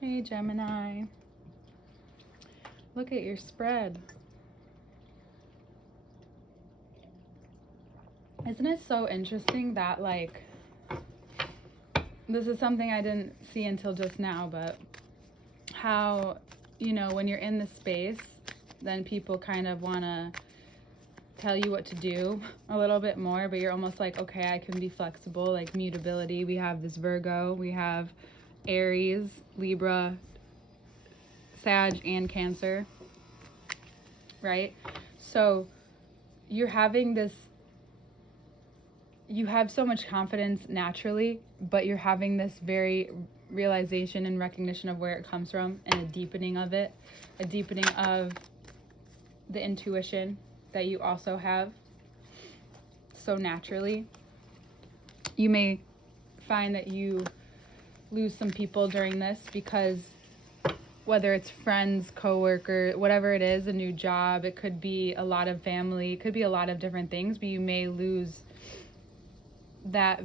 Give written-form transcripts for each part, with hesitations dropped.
Hey Gemini, look at your spread. Isn't it so interesting that, like, this is something I didn't see until just now, but how, when you're in the space, then people kind of want to tell you what to do a little bit more, but you're almost like, okay, I can be flexible, like mutability. We have this Virgo, we have Aries, Libra, Sag, and Cancer, right? So you're having this, you have so much confidence naturally, but you're having this very realization and recognition of where it comes from, and a deepening of it, a deepening of the intuition that you also have so naturally. You may find that you lose some people during this because whether it's friends, coworker, whatever it is, a new job, it could be a lot of family, it could be a lot of different things, but you may lose this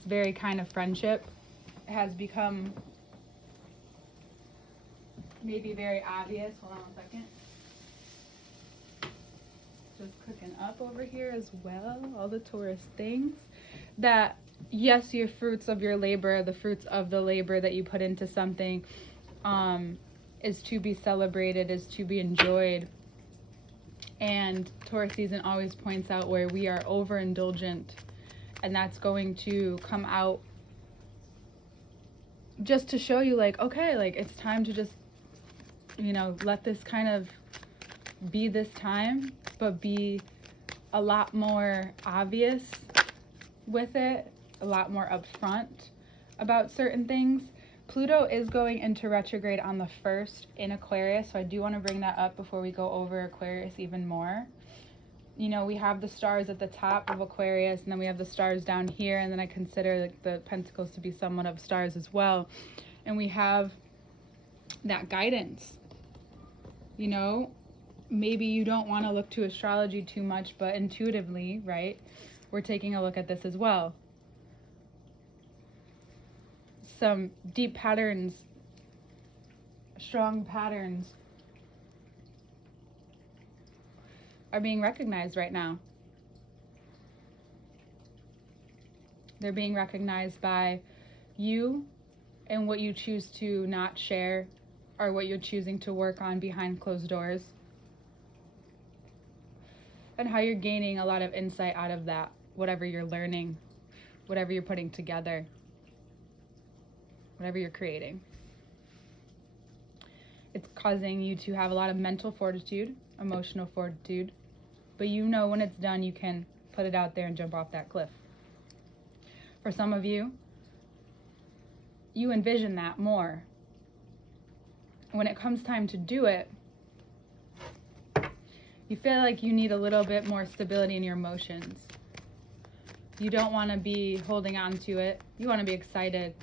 very kind of friendship has become maybe very obvious. Hold on 1 second. Just cooking up over here as well, all the Taurus things. That, yes, your fruits of your labor, the fruits of the labor that you put into something is to be celebrated, is to be enjoyed. And Taurus season always points out where we are overindulgent, and that's going to come out just to show you, like, okay, like, it's time to just, let this kind of be this time, but be a lot more obvious with it, a lot more upfront about certain things. Pluto is going into retrograde on the 1st in Aquarius, so I do want to bring that up before we go over Aquarius even more. We have the stars at the top of Aquarius, and then we have the stars down here, and then I consider the pentacles to be somewhat of stars as well. And we have that guidance. Maybe you don't want to look to astrology too much, but intuitively, right, we're taking a look at this as well. Some deep patterns, strong patterns are being recognized right now. They're being recognized by you and what you choose to not share, or what you're choosing to work on behind closed doors, and how you're gaining a lot of insight out of that, whatever you're learning, whatever you're putting together, whatever you're creating. It's causing you to have a lot of mental fortitude, emotional fortitude, but when it's done, you can put it out there and jump off that cliff. For some of you, you envision that more. When it comes time to do it, you feel like you need a little bit more stability in your emotions. You don't want to be holding on to it. You want to be excited,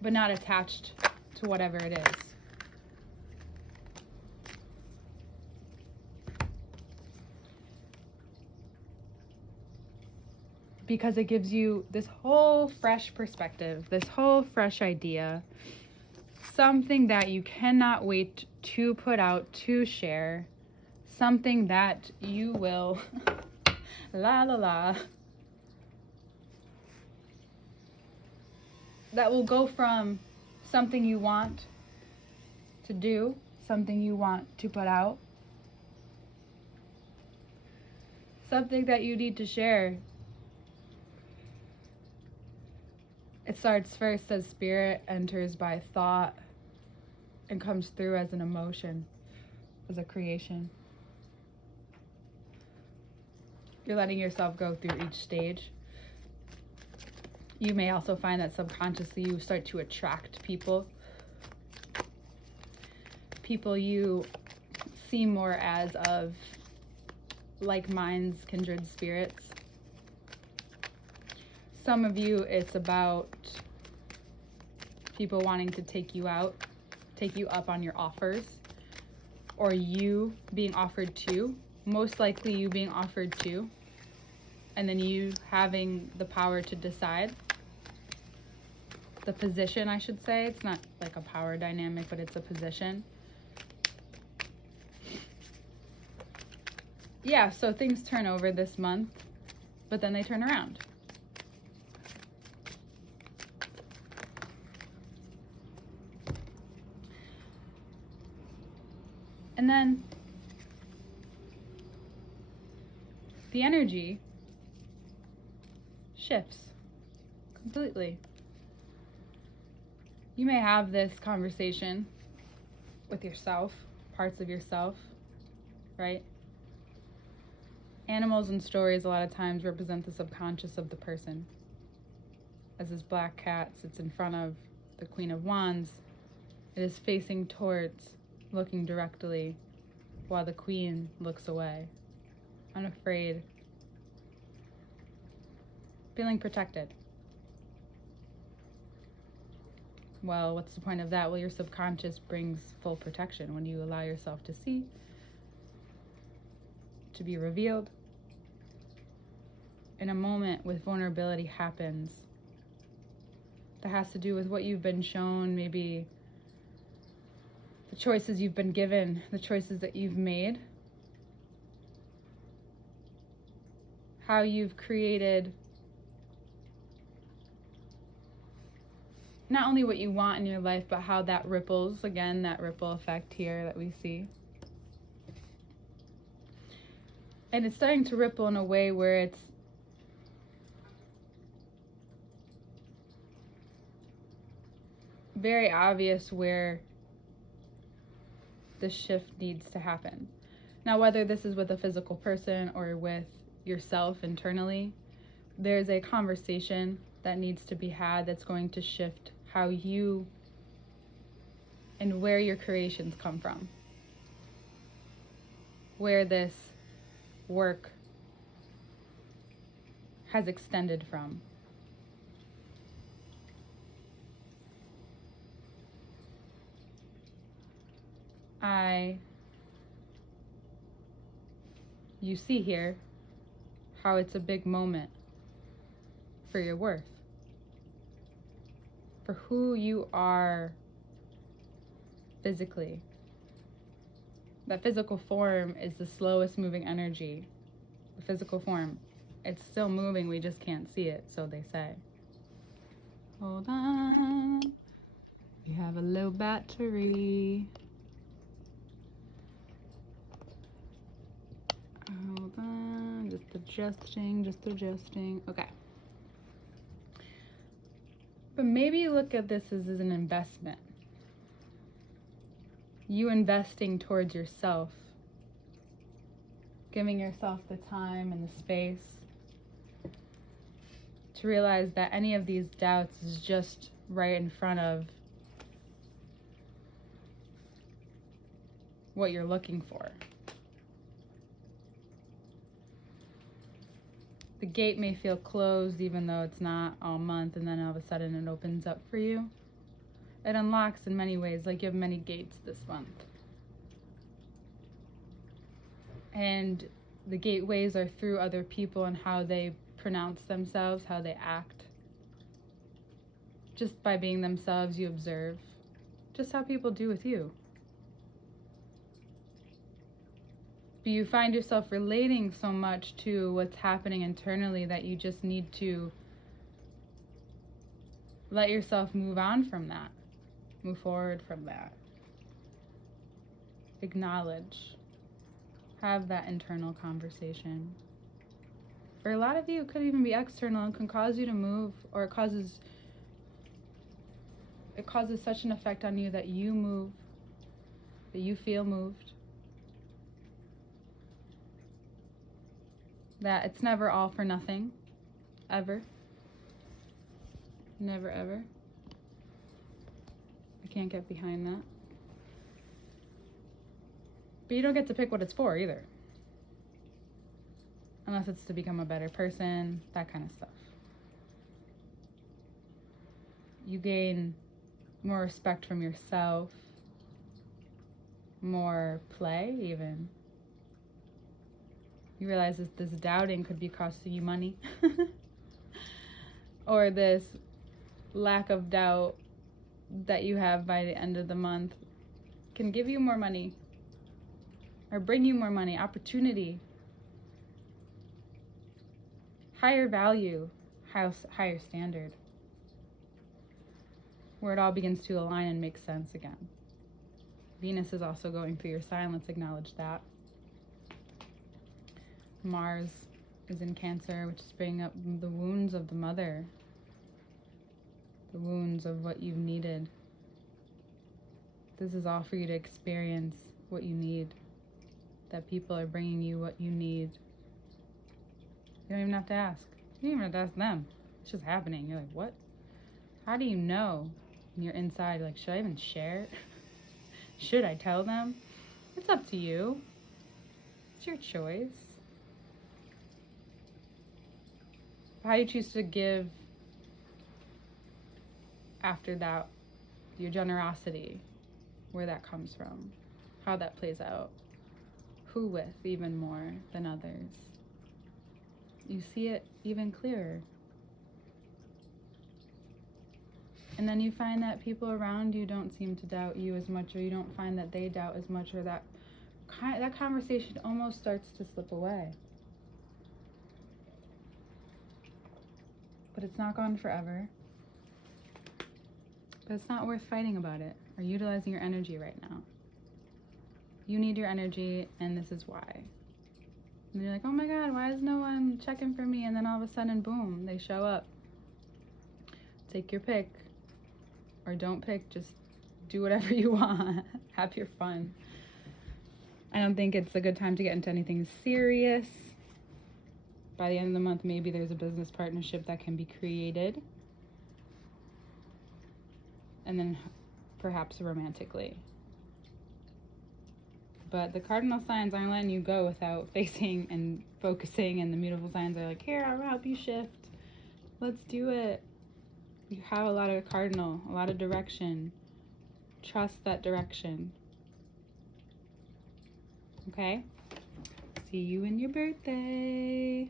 but not attached to whatever it is. Because it gives you this whole fresh perspective, this whole fresh idea, something that you cannot wait to put out, to share, something that you will, that will go from something you want to do, something you want to put out, something that you need to share. It starts first as spirit, enters by thought, and comes through as an emotion, as a creation. You're letting yourself go through each stage. You may also find that subconsciously you start to attract people you see more as of like minds, kindred spirits. Some of you, it's about people wanting to take you out, take you up on your offers, or you being offered to, most likely you being offered to, and then you having the power to decide. the position, I should say. It's not like a power dynamic, but it's a position. Yeah, so things turn over this month, but then they turn around. And then the energy shifts completely. You may have this conversation with yourself, parts of yourself, right? Animals and stories a lot of times represent the subconscious of the person. As this black cat sits in front of the Queen of Wands, it is facing towards, looking directly, while the Queen looks away, unafraid, feeling protected. Well, what's the point of that? Well, your subconscious brings full protection when you allow yourself to see, to be revealed. In a moment with vulnerability happens that has to do with what you've been shown, maybe the choices you've been given, the choices that you've made, how you've created not only what you want in your life, but how that ripples, again, that ripple effect here that we see. And it's starting to ripple in a way where it's very obvious where the shift needs to happen. Now, whether this is with a physical person or with yourself internally, there's a conversation that needs to be had that's going to shift how you and where your creations come from, where this work has extended from. You see here how it's a big moment for your worth, for who you are physically. That physical form is the slowest moving energy. The physical form, it's still moving, we just can't see it, so they say. Hold on, we have a low battery. Hold on, just adjusting. Okay. But maybe you look at this as an investment. You investing towards yourself, giving yourself the time and the space to realize that any of these doubts is just right in front of what you're looking for. The gate may feel closed even though it's not all month, and then all of a sudden it opens up for you. It unlocks in many ways, like you have many gates this month. And the gateways are through other people and how they pronounce themselves, how they act. Just by being themselves, you observe just how people do with you. But you find yourself relating so much to what's happening internally that you just need to let yourself move on from that. Move forward from that. Acknowledge. Have that internal conversation. For a lot of you, it could even be external and can cause you to move, or it causes such an effect on you that you move, that you feel moved. That it's never all for nothing, ever. Never, ever. I can't get behind that. But you don't get to pick what it's for either. Unless it's to become a better person, that kind of stuff. You gain more respect from yourself, more play even. You realize this doubting could be costing you money. Or this lack of doubt that you have by the end of the month can give you more money or bring you more money, opportunity, higher value, higher standard, where it all begins to align and make sense again. Venus is also going through your sign. Let's acknowledge that. Mars is in Cancer, which is bringing up the wounds of the mother, the wounds of what you've needed. This is all for you to experience what you need, that people are bringing you what you need. You don't even have to ask. You don't even have to ask them. It's just happening. You're like, what? How do you know? And you're inside, you're like, should I even share? Should I tell them? It's up to you. It's your choice. How you choose to give after that, your generosity, where that comes from, how that plays out, who with even more than others. You see it even clearer. And then you find that people around you don't seem to doubt you as much, or you don't find that they doubt as much, or that conversation almost starts to slip away. But it's not gone forever. But it's not worth fighting about it or utilizing your energy right now. You need your energy, and this is why. And you're like, oh my God, why is no one checking for me? And then all of a sudden, boom, they show up. Take your pick. Or don't pick, just do whatever you want. Have your fun. I don't think it's a good time to get into anything serious. By the end of the month, maybe there's a business partnership that can be created. And then perhaps romantically. But the cardinal signs aren't letting you go without facing and focusing, and the mutable signs are like, here, I'll help you shift. Let's do it. You have a lot of cardinal, a lot of direction. Trust that direction. Okay? See you in your birthday.